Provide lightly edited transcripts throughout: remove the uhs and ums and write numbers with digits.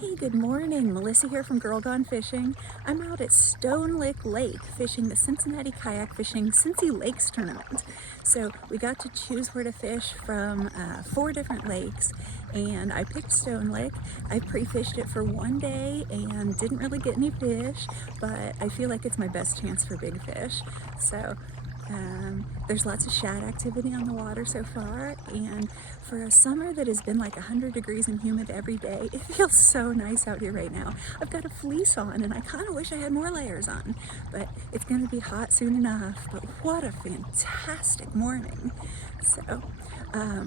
Hey, good morning. Melissa here from GirlGoneFishing. I'm out at Stonelick Lake fishing the Cincinnati Kayak Fishing Cincy Lakes tournament. So we got to choose where to fish from 4 different lakes, and I picked Stonelick. I pre-fished it for one day and didn't really get any fish, but I feel like it's my best chance for big fish. So there's lots of shad activity on the water so far, and for a summer that has been like 100 degrees and humid every day, it feels so nice out here right now. I've got a fleece on and I kind of wish I had more layers on, but it's going to be hot soon enough. But what a fantastic morning. So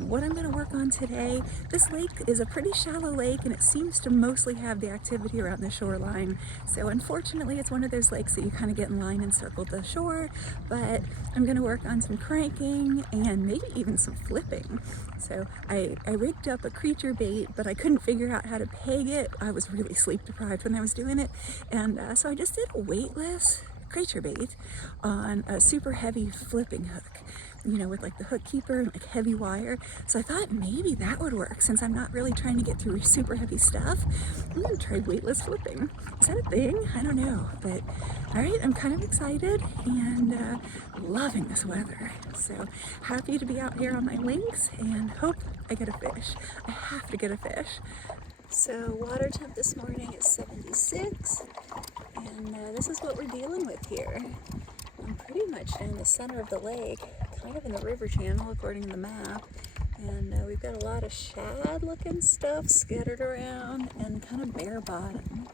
what I'm going to work on today, this lake is a pretty shallow lake and it seems to mostly have the activity around the shoreline. So unfortunately it's one of those lakes that you kind of get in line and circle the shore, but I'm going to work on some cranking and maybe even some flipping. So I rigged up a creature bait, but I couldn't figure out how to peg it. I was really sleep deprived when I was doing it, and so I just did a weightless creature bait on a super heavy flipping hook, you know, with like the hook keeper and like heavy wire. So I thought maybe that would work since I'm not really trying to get through super heavy stuff. I'm gonna try weightless flipping. Is that a thing? I don't know, but all right, I'm kind of excited and loving this weather. So happy to be out here on my Lynx and hope I get a fish. I have to get a fish. So water temp this morning is 76, and this is what we're dealing with here. I'm pretty much in the center of the lake, kind of in the river channel according to the map, and we've got a lot of shad looking stuff scattered around and kind of bare bottom.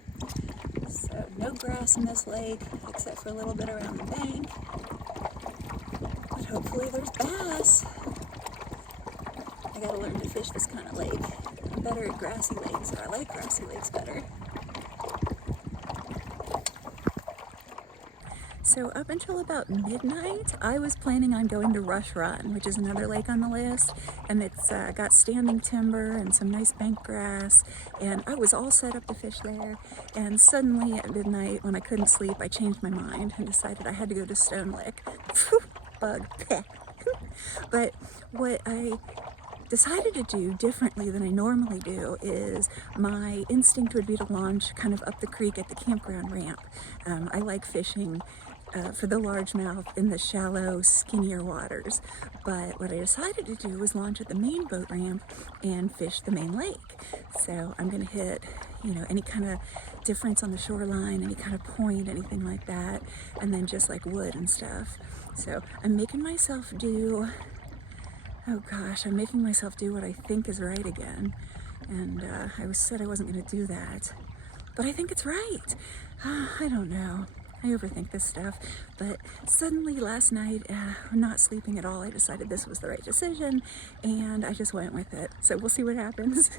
So no grass in this lake except for a little bit around the bank, but hopefully there's bass. I gotta learn to fish this kind of lake. I'm better at grassy lakes, or I like grassy lakes better. So up until about midnight, I was planning on going to Rush Run, which is another lake on the list, and it's got standing timber and some nice bank grass, and I was all set up to fish there. And suddenly at midnight, when I couldn't sleep, I changed my mind and decided I had to go to Stonelick. Bug. But what I decided to do differently than I normally do is my instinct would be to launch kind of up the creek at the campground ramp. I like fishing for the largemouth in the shallow, skinnier waters. But what I decided to do was launch at the main boat ramp and fish the main lake. So I'm going to hit, you know, any kind of difference on the shoreline, any kind of point, anything like that, and then just like wood and stuff. So I'm making myself do, oh gosh, I'm making myself do what I think is right again. And I said I wasn't going to do that, but I think it's right. I don't know. I overthink this stuff, but suddenly last night, not sleeping at all, I decided this was the right decision, and I just went with it. So we'll see what happens.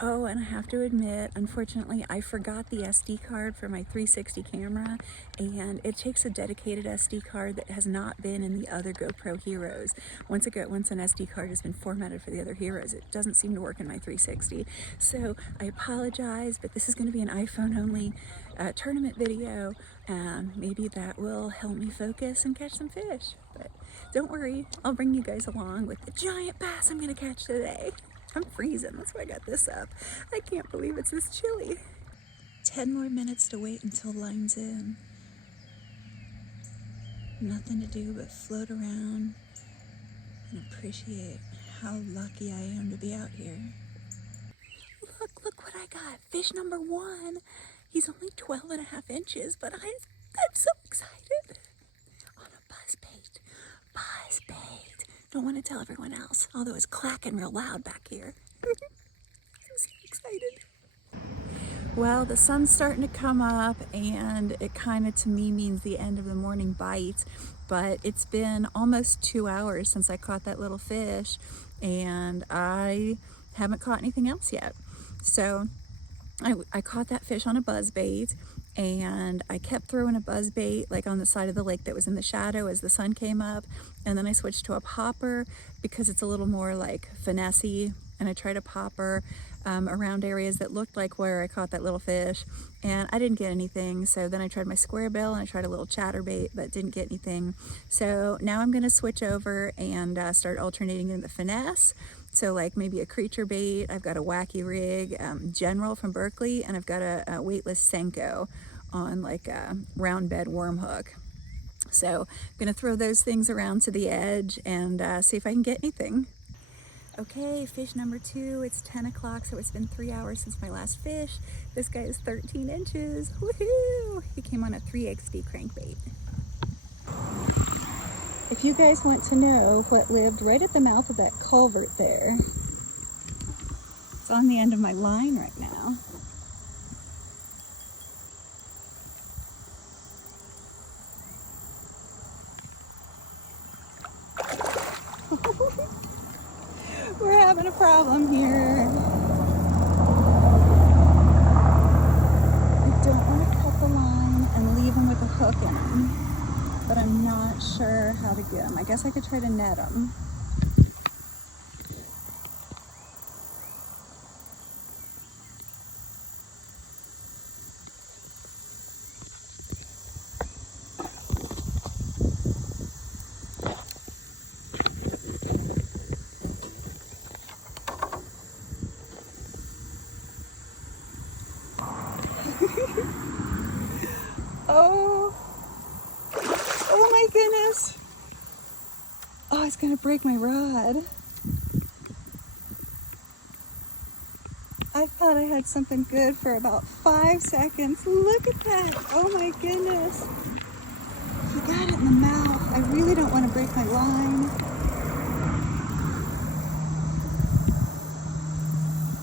Oh, and I have to admit, unfortunately, I forgot the SD card for my 360 camera, and it takes a dedicated SD card that has not been in the other GoPro Heroes. Once an SD card has been formatted for the other Heroes, it doesn't seem to work in my 360. So I apologize, but this is going to be an iPhone-only tournament video, and maybe that will help me focus and catch some fish. But don't worry, I'll bring you guys along with the giant bass I'm going to catch today. I'm freezing, that's why I got this up. I can't believe it's this chilly. 10 more minutes to wait until line's in. Nothing to do but float around and appreciate how lucky I am to be out here. Look what I got. Fish number 1. He's only 12.5 inches, but I'm so excited. On a buzzbait. Buzzbait. Don't want to tell everyone else, although it's clacking real loud back here. I'm so excited. Well, the sun's starting to come up, and it kind of to me means the end of the morning bite, but it's been almost 2 hours since I caught that little fish, and I haven't caught anything else yet. So I caught that fish on a buzzbait, and I kept throwing a buzzbait like on the side of the lake that was in the shadow as the sun came up, and then I switched to a popper because it's a little more like finessey and I tried a popper around areas that looked like where I caught that little fish, and I didn't get anything. So then I tried my square bill and I tried a little chatterbait, but didn't get anything. So now I'm gonna switch over and start alternating into finesse. So like maybe a creature bait. I've got a wacky rig, General from Berkeley, and I've got a weightless Senko on like a round bed worm hook. So I'm gonna throw those things around to the edge and see if I can get anything. Okay, fish number 2, it's 10 o'clock, so it's been 3 hours since my last fish. This guy is 13 inches, woohoo! He came on a 3XD crankbait. If you guys want to know what lived right at the mouth of that culvert there, it's on the end of my line right now. We're having a problem here. I don't want to cut the line and leave him with a hook in him, but I'm not sure how to get him. I guess I could try to net him. Oh my goodness. Oh, it's gonna break my rod. I thought I had something good for about 5 seconds. Look at that. Oh my goodness. He got it in the mouth. I really don't want to break my line.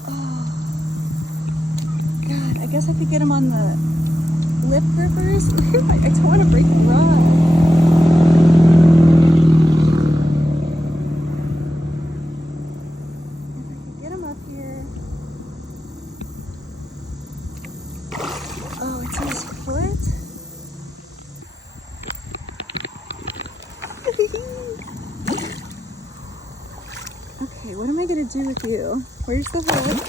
Oh, God, I guess I could get him on the lip grippers. I don't want to break the rod. Oh, it's in his foot? Okay, what am I gonna do with you? Where's the hook?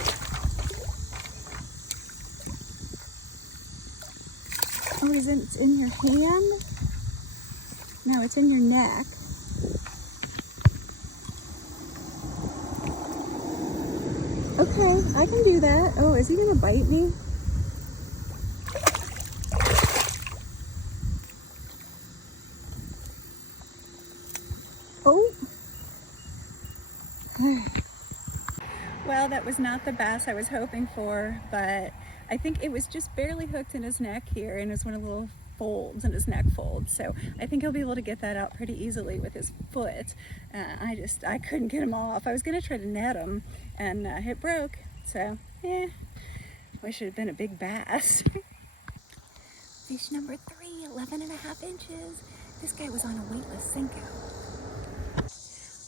Oh, it's in your hand? No, it's in your neck. Okay, I can do that. Oh, is he gonna bite me? Oh. Well, that was not the bass I was hoping for, but I think it was just barely hooked in his neck here, and it's one of the little folds in his neck fold. So I think he'll be able to get that out pretty easily with his foot. I couldn't get him off. I was gonna try to net him, and it broke. So yeah, wish it had been a big bass. Fish number 3, 11.5 inches. This guy was on a weightless Senko.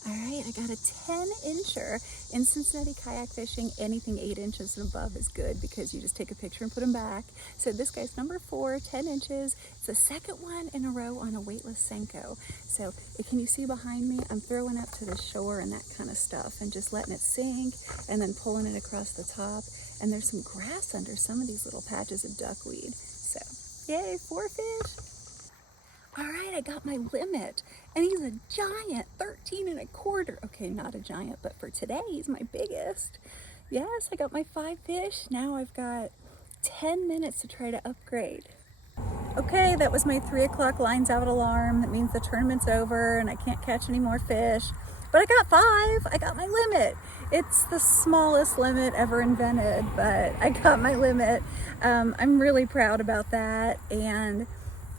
All right, I got a 10-incher. In Cincinnati kayak fishing, anything 8 inches and above is good because you just take a picture and put them back. So this guy's number 4, 10 inches. It's the second one in a row on a weightless Senko. So can you see behind me? I'm throwing up to the shore and that kind of stuff and just letting it sink and then pulling it across the top. And there's some grass under some of these little patches of duckweed. So yay, 4 fish. All right, I got my limit, and he's a giant, 13.25. Okay, not a giant, but for today, he's my biggest. Yes, I got my 5 fish. Now I've got 10 minutes to try to upgrade. Okay, that was my 3 o'clock lines out alarm. That means the tournament's over and I can't catch any more fish. But I got 5. I got my limit. It's the smallest limit ever invented, but I got my limit. I'm really proud about that, and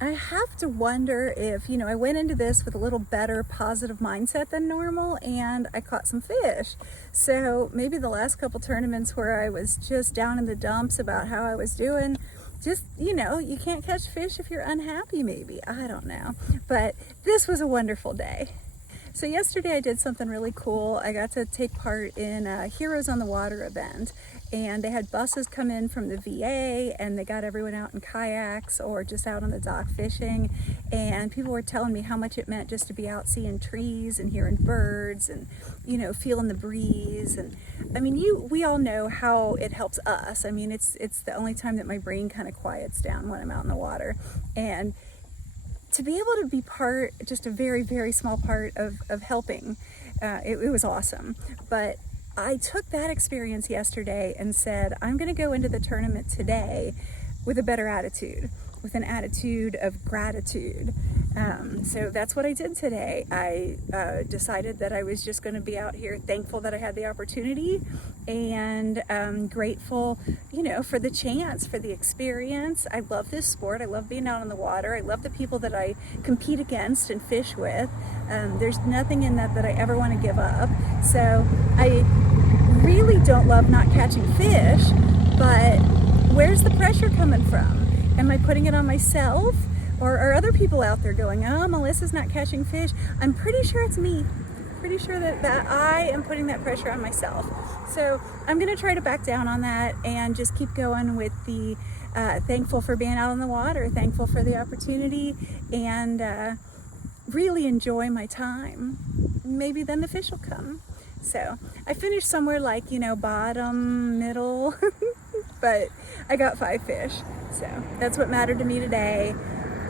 I have to wonder if, I went into this with a little better positive mindset than normal, and I caught some fish. So maybe the last couple tournaments where I was just down in the dumps about how I was doing, just, you can't catch fish if you're unhappy maybe. I don't know. But this was a wonderful day. So yesterday I did something really cool. I got to take part in a Heroes on the Water event, and they had buses come in from the VA and they got everyone out in kayaks or just out on the dock fishing, and people were telling me how much it meant just to be out seeing trees and hearing birds and, you know, feeling the breeze. And I mean, we all know how it helps us. I mean, it's the only time that my brain kind of quiets down when I'm out in the water. And to be able to be part, just a very, very small part of helping, it was awesome. But I took that experience yesterday and said, I'm going to go into the tournament today with a better attitude, with an attitude of gratitude. So that's what I did today. I decided that I was just going to be out here thankful that I had the opportunity, and grateful, you know, for the chance, for the experience. I love this sport. I love being out on the water. I love the people that I compete against and fish with. There's nothing in that I ever want to give up. So I really don't love not catching fish, but where's the pressure coming from? Am I putting it on myself? Or are other people out there going, oh, Melissa's not catching fish? I'm pretty sure it's me. Pretty sure that I am putting that pressure on myself. So I'm going to try to back down on that and just keep going with the thankful for being out on the water, thankful for the opportunity, and really enjoy my time. Maybe then the fish will come. So I finished somewhere like, you know, bottom, middle, but I got 5 fish. So that's what mattered to me today.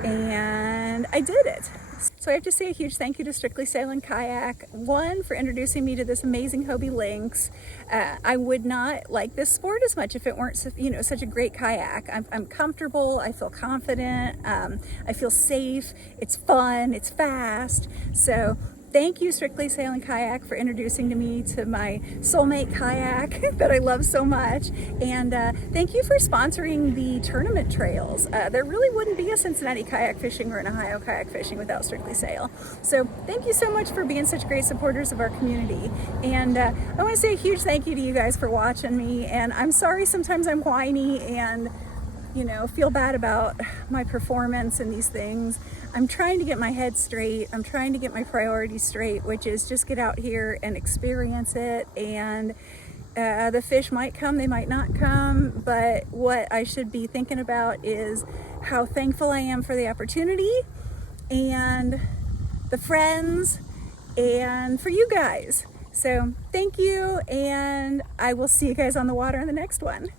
And I did it. So I have to say a huge thank you to Strictly Sail and Kayak, one, for introducing me to this amazing Hobie Lynx. I would not like this sport as much if it weren't, you know, such a great kayak. I'm comfortable, I feel confident, I feel safe, it's fun, it's fast. So thank you, Strictly Sail and Kayak, for introducing me to my soulmate kayak that I love so much. And thank you for sponsoring the tournament trails. There really wouldn't be a Cincinnati kayak fishing or an Ohio kayak fishing without Strictly Sail. So thank you so much for being such great supporters of our community. And I want to say a huge thank you to you guys for watching me. And I'm sorry sometimes I'm whiny and, you know, feel bad about my performance and these things. I'm trying to get my head straight. I'm trying to get my priorities straight, which is just get out here and experience it. And the fish might come, they might not come, but what I should be thinking about is how thankful I am for the opportunity and the friends and for you guys. So thank you, and I will see you guys on the water in the next one.